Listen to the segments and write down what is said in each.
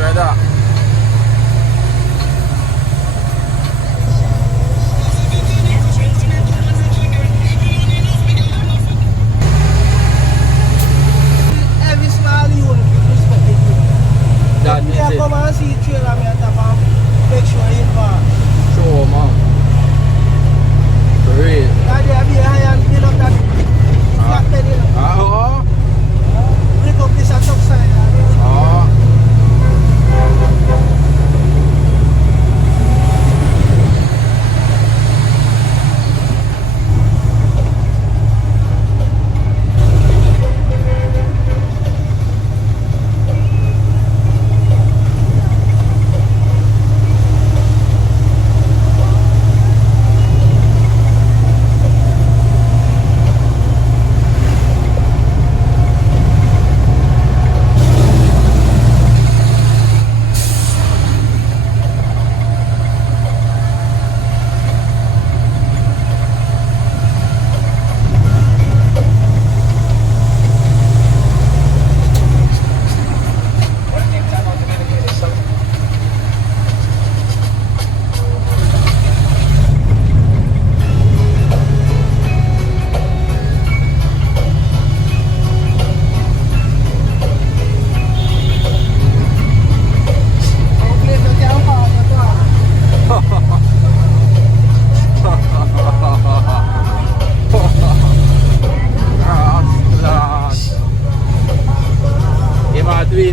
brother. Every small you respect it. That Me means it. come and see trailer me at the farm. Make sure you involved. Sure, man. For real. That there be a high and build up that flat bed, you know. Break up this at top side.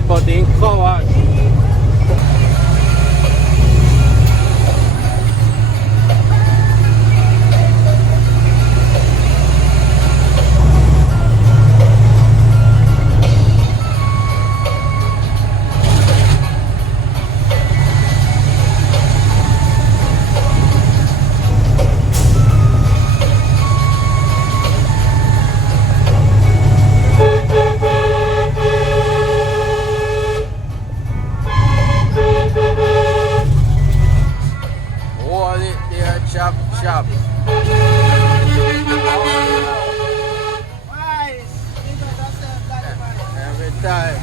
But in cover. Chop. Every time.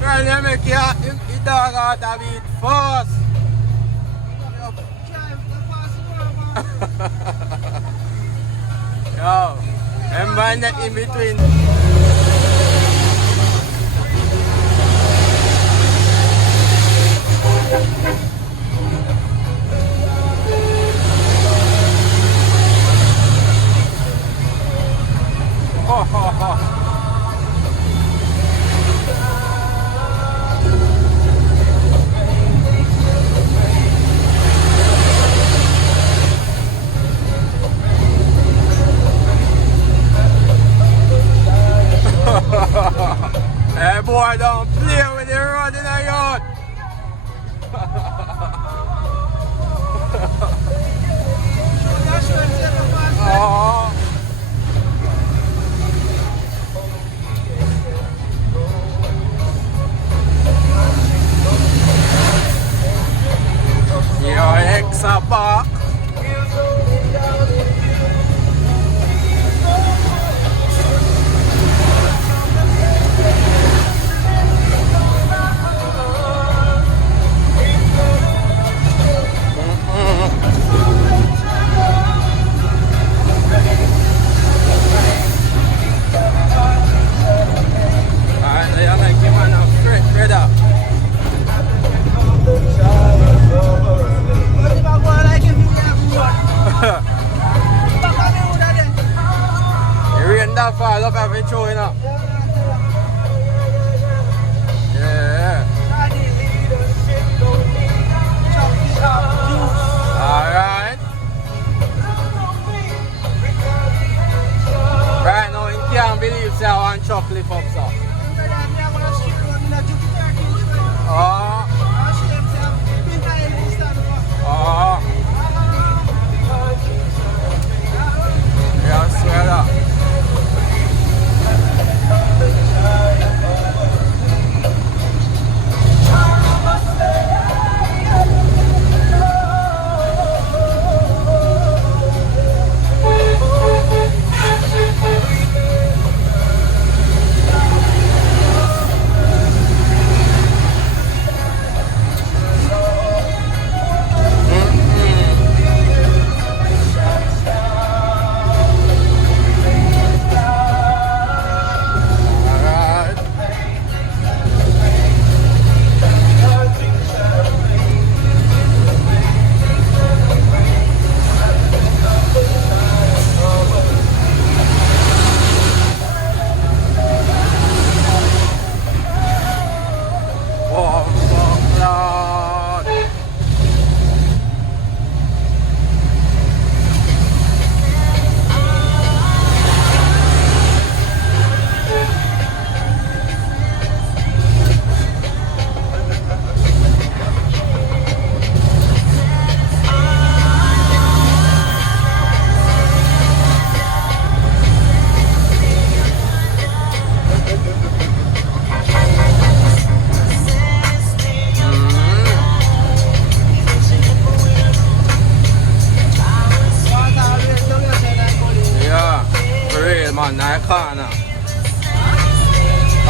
Right now, make your dog out of it fast. Yo, remember that in between. Hey boy, don't play with the road in the yard. Oh. Your ex are back. oil up every two, you know. Yeah. Alright. Right now, you can't believe say I want chocolate up, so. Oh. Oh. Yeah, I swear that.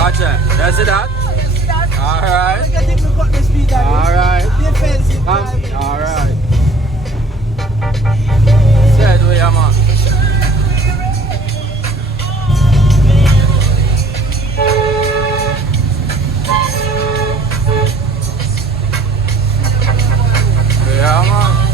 Gotcha. That's it that? Alright. Alright. Alright. Said we are man. Yeah man.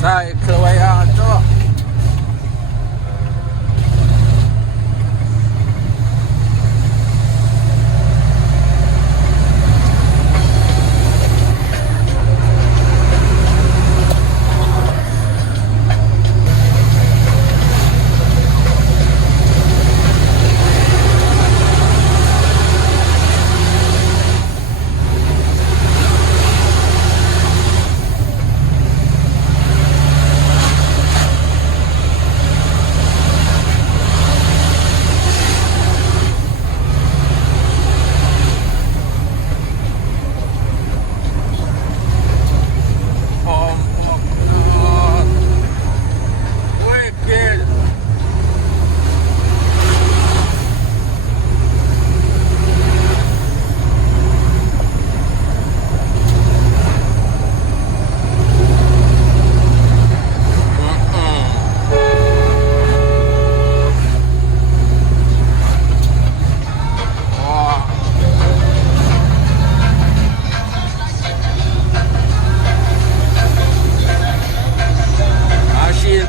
Cycle way out door.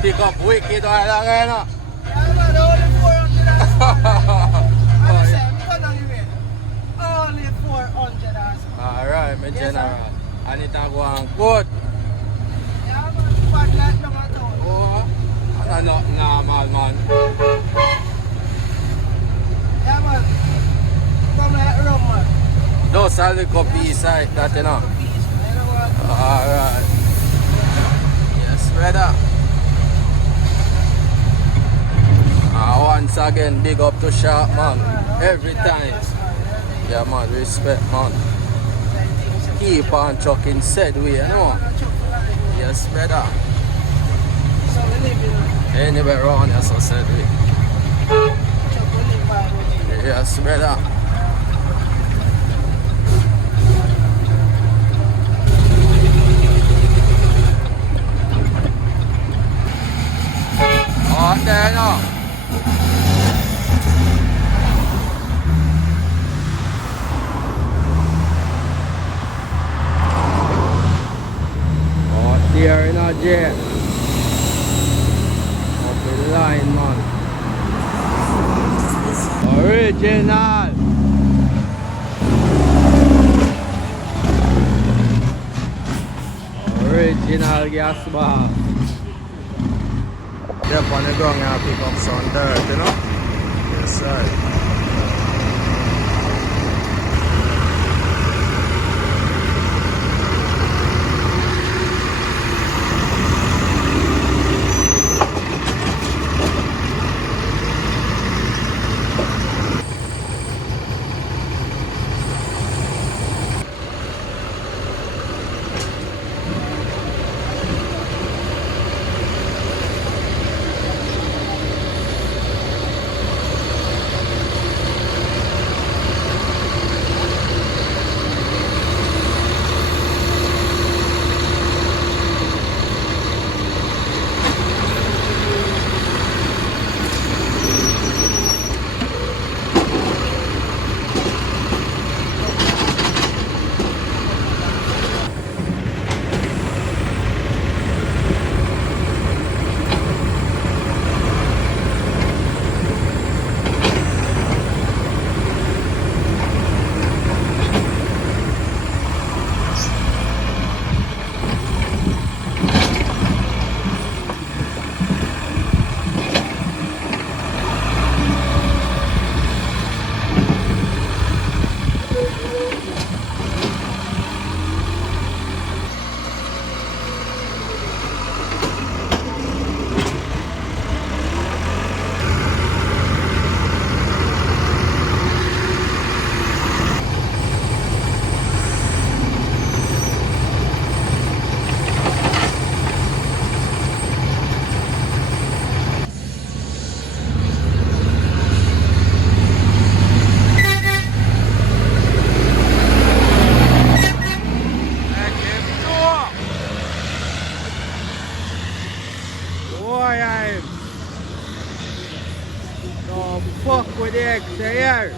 pick up wicked oil again. Yeah, man, only 400 as well. I'm saying, we gonna give it. Only 400 as well. Alright, my Yes, general. And it a go on good. Yeah, man, bad like them at all. Oh, that's not normal, man. Yeah, man. Come like rum, man. Just a little piece like that, you know. Peace, man. You know what? Alright. Yes, brother. Once again, big up to Shortman. Every time. Yeah, man, respect, man. Keep on trucking said way, you know. Yes, brother. So we live in Anywhere around here, so said we. truck, we live by with it. Yes, brother. Out there now. Out there in a jet. Up the line, man. Original. Original gas bar. Step on the ground and pick up some dirt, you know? Yes, sir. Fuck with the extra here.